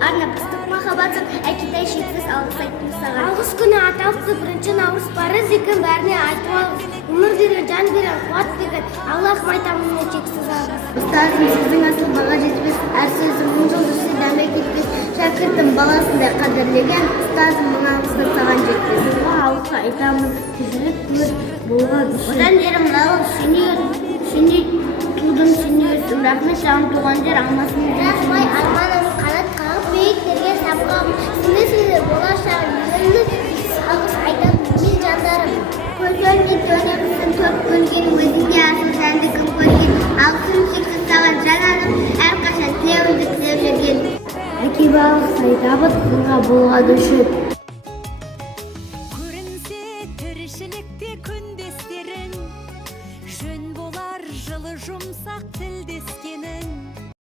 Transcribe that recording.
арнап ыстық махаббатың әкетай шексіз алғыс айттым саған. Алғыс күні аталыпты 1 наурыз парыз екен, бәріне айтып алғыс. Өмір берер, жан берер, қуат берер. Аллахым айтамын шексіз алғыс. Ұстазым, сіздің асыл баға жетпес, әр сөзі мың жыл жүрсе дәме кетпес. Шәкіртім баласындай қадірлеген, ұстазым мың алғысты саған жетпес. Алғыс айтамын, тезірек көр болған. Одан жерім лауыл, сені тудым, сені өстім. Рахмет саған туған жер алмасын. Жасмай арманым қанат қағып, биіктерге самғап, сені болашағым үйренді. Алғыс айтамын мен жандарым. Көздеріне төнемісін төрт бөлген, өзінде асыл сәнді кім көрген. Алғысым шексіз саған жанарым, әрқашан тілеуімді тілеп жүрген. Әкеме алғыс айтамын, қылға болған үшін. Көрінсе тіршілікте күндестерің, жөн болар жылы жұмсақ тілде